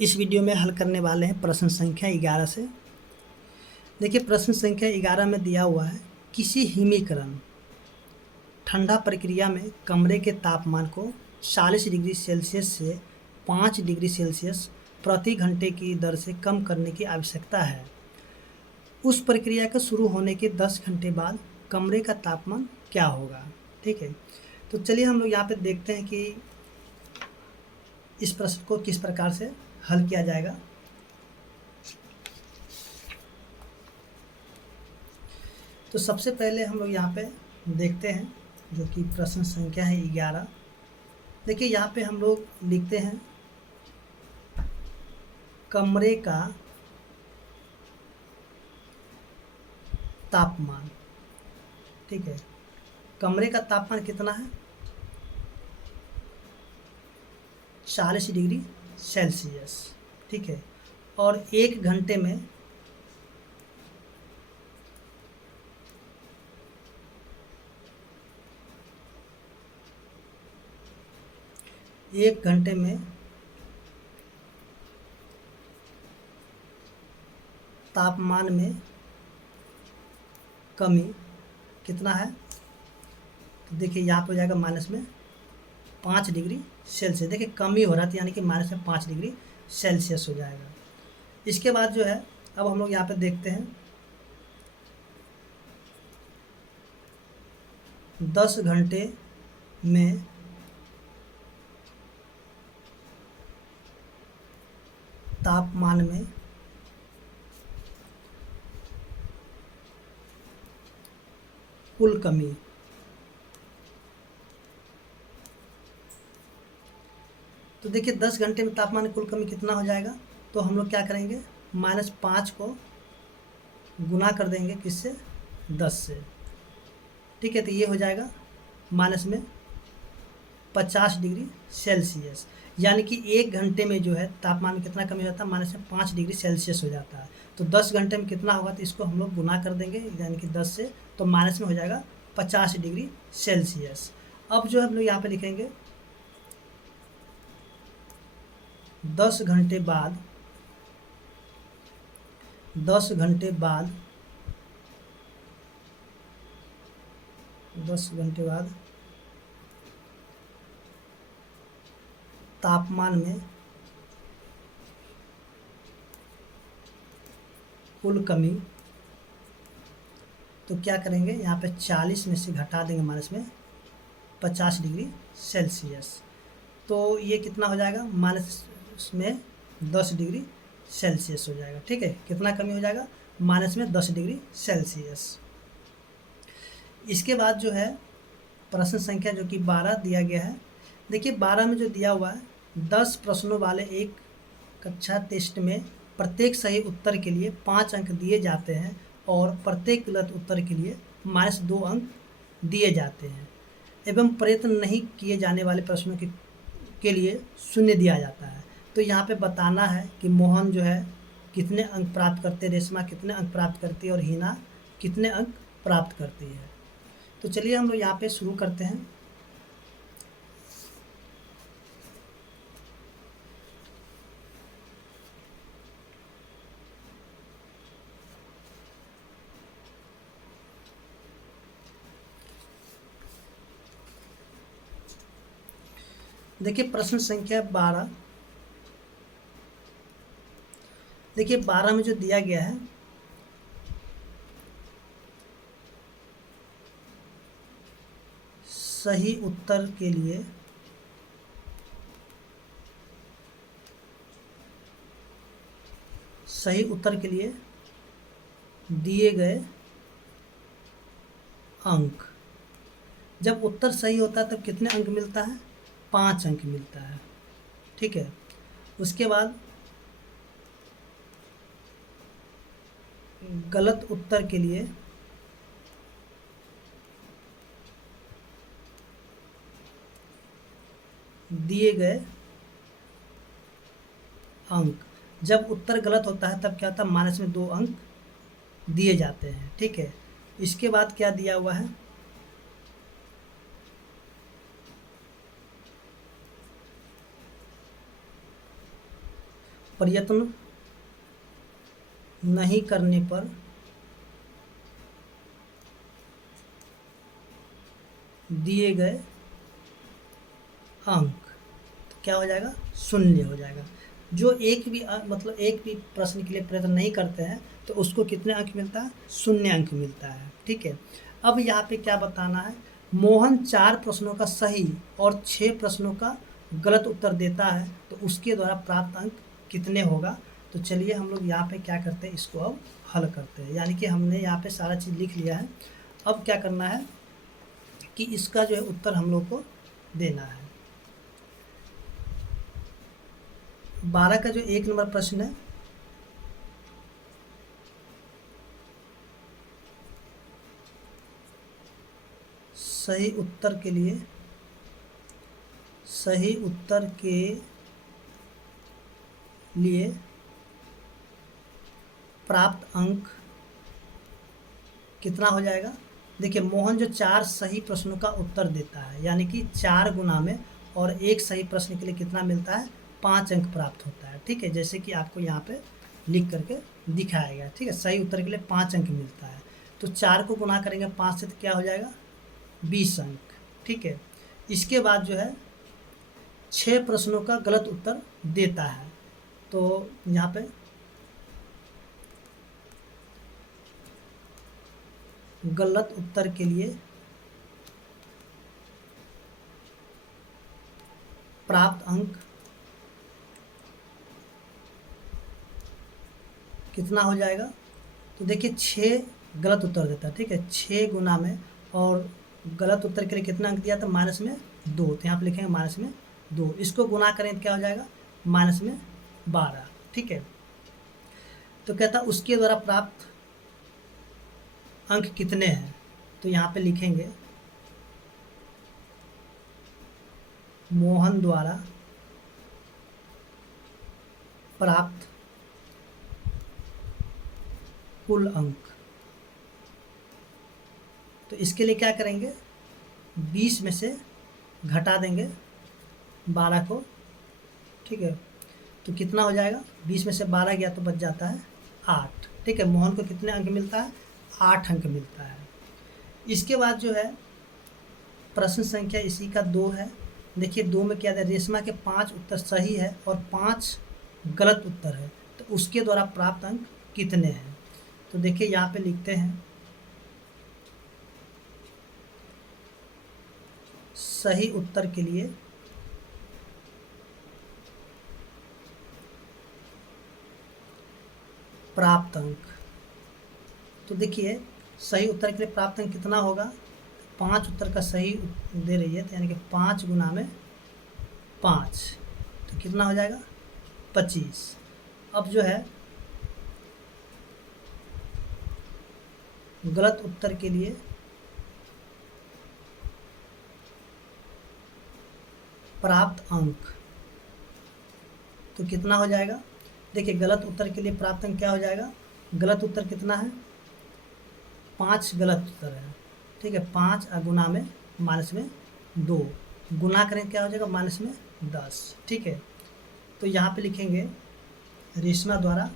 इस वीडियो में हल करने वाले हैं प्रश्न संख्या 11 से। देखिए प्रश्न संख्या 11 में दिया हुआ है, किसी हिमीकरण ठंडा प्रक्रिया में कमरे के तापमान को 40 डिग्री सेल्सियस से 5 डिग्री सेल्सियस प्रति घंटे की दर से कम करने की आवश्यकता है। उस प्रक्रिया के शुरू होने के 10 घंटे बाद कमरे का तापमान क्या होगा। ठीक है, तो चलिए हम लोग यहाँ पे देखते हैं कि इस प्रश्न को किस प्रकार से हल किया जाएगा। तो सबसे पहले हम लोग यहाँ पे देखते हैं जो कि प्रश्न संख्या है 11। देखिए यहाँ पे हम लोग लिखते हैं कमरे का तापमान। ठीक है, कमरे का तापमान कितना है, 40 डिग्री सेल्सियस। ठीक है, और 1 घंटे में तापमान में कमी कितना है, तो देखिए यहाँ पे हो जाएगा माइनस में 5 डिग्री सेल्सियस। देखिए कमी हो रहा था यानी कि माइनस में 5 डिग्री सेल्सियस हो जाएगा। इसके बाद जो है अब हम लोग यहाँ पे देखते हैं 10 घंटे में तापमान में कुल कमी। तो देखिए 10 घंटे में तापमान में कुल कमी कितना हो जाएगा, तो हम लोग क्या करेंगे, -5 को गुना कर देंगे किससे, 10 से। ठीक है, तो ये हो जाएगा माइनस में 50 डिग्री सेल्सियस, यानी कि 1 घंटे में जो है तापमान में कितना कमी हो जाता है, माइनस में 5 डिग्री सेल्सियस हो जाता है। तो 10 घंटे में कितना होगा, तो इसको हम लोग गुना कर देंगे यानी कि 10 से, तो माइनस में हो जाएगा 50 डिग्री सेल्सियस। अब जो हम लोग यहाँ पे लिखेंगे 10 घंटे बाद 10 घंटे बाद तापमान में कुल कमी। तो क्या करेंगे, यहाँ पे 40 में से घटा देंगे माइनस में 50 डिग्री सेल्सियस, तो ये कितना हो जाएगा, माइनस में 10 डिग्री सेल्सियस हो जाएगा। ठीक है, कितना कमी हो जाएगा, माइनस में 10 डिग्री सेल्सियस। इसके बाद जो है प्रश्न संख्या जो कि 12 दिया गया है। देखिए 12 में जो दिया हुआ है, 10 प्रश्नों वाले एक कक्षा टेस्ट में प्रत्येक सही उत्तर के लिए 5 अंक दिए जाते हैं और प्रत्येक गलत उत्तर के लिए -2 अंक दिए जाते हैं एवं प्रयत्न नहीं किए जाने वाले प्रश्नों के लिए 0 दिया जाता है। तो यहाँ पे बताना है कि मोहन जो है कितने अंक प्राप्त करते, रेशमा कितने अंक प्राप्त करती है और हिना कितने अंक प्राप्त करती है। तो चलिए हम लोग यहाँ पे शुरू करते हैं। देखिए प्रश्न संख्या 12। देखिए 12 में जो दिया गया है, सही उत्तर के लिए दिए गए अंक। जब उत्तर सही होता है तब कितने अंक मिलता है, 5 अंक मिलता है। ठीक है, उसके बाद गलत उत्तर के लिए दिए गए अंक। जब उत्तर गलत होता है तब क्या होता है, माइनस में 2 अंक दिए जाते हैं। ठीक है, इसके बाद क्या दिया हुआ है, प्रयत्न नहीं करने पर दिए गए अंक, तो क्या हो जाएगा, शून्य हो जाएगा। जो एक भी मतलब एक भी प्रश्न के लिए प्रयत्न नहीं करते हैं तो उसको कितने अंक मिलता है, शून्य अंक मिलता है। ठीक है, अब यहाँ पे क्या बताना है, मोहन 4 प्रश्नों का सही और 6 प्रश्नों का गलत उत्तर देता है तो उसके द्वारा प्राप्त अंक कितने होगा। तो चलिए हम लोग यहाँ पे क्या करते हैं, इसको अब हल करते हैं। यानी कि हमने यहाँ पे सारा चीज़ लिख लिया है, अब क्या करना है कि इसका जो है उत्तर हम लोग को देना है। 12 का जो 1 नंबर प्रश्न है, सही उत्तर के लिए प्राप्त अंक कितना हो जाएगा। देखिए मोहन जो 4 सही प्रश्नों का उत्तर देता है, यानी कि 4 गुना में, और एक सही प्रश्न के लिए कितना मिलता है, 5 अंक प्राप्त होता है। ठीक है, जैसे कि आपको यहाँ पे लिख करके दिखाया गया। ठीक है, सही उत्तर के लिए 5 अंक मिलता है, तो 4 को गुना करेंगे 5 से तो क्या हो जाएगा, 20 अंक। ठीक है, इसके बाद जो है 6 प्रश्नों का गलत उत्तर देता है, तो यहाँ पे गलत उत्तर के लिए प्राप्त अंक कितना हो जाएगा। तो देखिए 6 गलत उत्तर देता है। ठीक है, 6 गुना में, और गलत उत्तर के लिए कितना अंक दिया था, माइनस में 2, तो यहाँ पे लिखेंगे माइनस में 2, इसको गुना करें तो क्या हो जाएगा, माइनस में 12। ठीक है, तो कहता उसके द्वारा प्राप्त अंक कितने हैं, तो यहाँ पे लिखेंगे मोहन द्वारा प्राप्त कुल अंक। तो इसके लिए क्या करेंगे, 20 में से घटा देंगे 12 को। ठीक है, तो कितना हो जाएगा, 20 में से 12 गया तो बच जाता है 8। ठीक है, मोहन को कितने अंक मिलता है, 8 अंक मिलता है। इसके बाद जो है प्रश्न संख्या इसी का 2 है। देखिए 2 में क्या है, रेशमा के 5 उत्तर सही है और 5 गलत उत्तर है, तो उसके द्वारा प्राप्त अंक कितने हैं। तो देखिए यहाँ पे लिखते हैं, सही उत्तर के लिए प्राप्त अंक। तो देखिए सही उत्तर के लिए प्राप्त अंक कितना होगा, 5 उत्तर का सही दे रही है, तो यानी कि 5 गुना में 5, तो कितना हो जाएगा, 25। अब जो है गलत उत्तर के लिए प्राप्त अंक, तो कितना हो जाएगा। देखिए गलत उत्तर के लिए प्राप्त अंक क्या हो जाएगा, गलत उत्तर कितना है, 5 गलत उत्तर है। ठीक है, 5 गुना में माइनस में 2, गुना करें क्या हो जाएगा, माइनस में 10। ठीक है, तो यहाँ पे लिखेंगे रेशमा द्वारा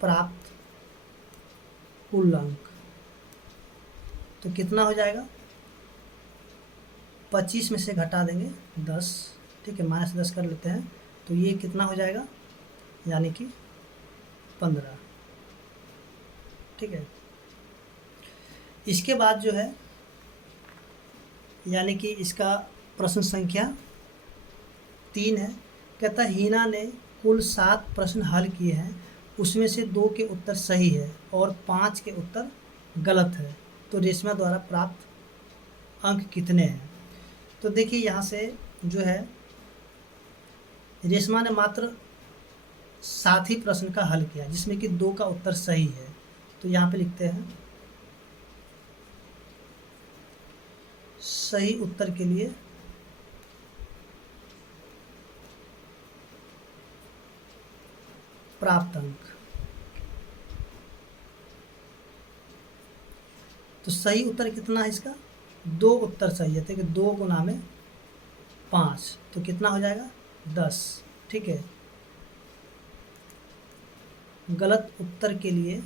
प्राप्त कुल अंक, तो कितना हो जाएगा, 25 में से घटा देंगे 10। ठीक है, माइनस 10 कर लेते हैं, तो ये कितना हो जाएगा, यानी कि 15। ठीक है, इसके बाद जो है यानी कि इसका प्रश्न संख्या 3 है। कहता हीना ने कुल 7 प्रश्न हल किए हैं, उसमें से 2 के उत्तर सही है और 5 के उत्तर गलत है, तो रेशमा द्वारा प्राप्त अंक कितने हैं। तो देखिए यहाँ से जो है रेशमा ने मात्र 7 ही प्रश्न का हल किया, जिसमें कि 2 का उत्तर सही है। तो यहाँ पे लिखते हैं सही उत्तर के लिए प्राप्त अंक। तो सही उत्तर कितना है इसका? 2 उत्तर सही है। ठीक है, 2 गुना में 5 तो कितना हो जाएगा? 10। ठीक है, गलत उत्तर के लिए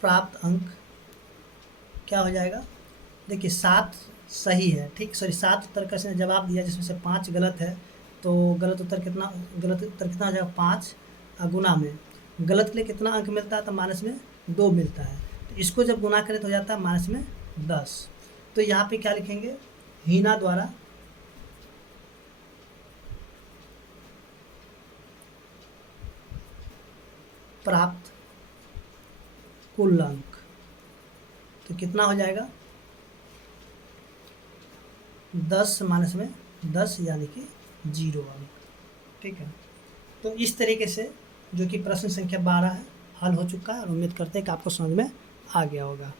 प्राप्त अंक क्या हो जाएगा? देखिए 7 सही है, ठीक, सॉरी 7 उत्तर का इसने जवाब दिया जिसमें से 5 गलत है। तो गलत उत्तर कितना हो जाएगा? 5 गुना में गलत के लिए कितना अंक मिलता है? तो माइनस में 2 मिलता है। तो इसको जब गुना करें तो हो जाता है माइनस में 10। तो यहाँ पे क्या लिखेंगे? हीना द्वारा प्राप्त कुल अंक, तो कितना हो जाएगा? 10 माइनस में 10 यानी कि 0 अंक। ठीक है, तो इस तरीके से जो कि प्रश्न संख्या 12 है हल हो चुका है और उम्मीद करते हैं कि आपको समझ में आ गया होगा।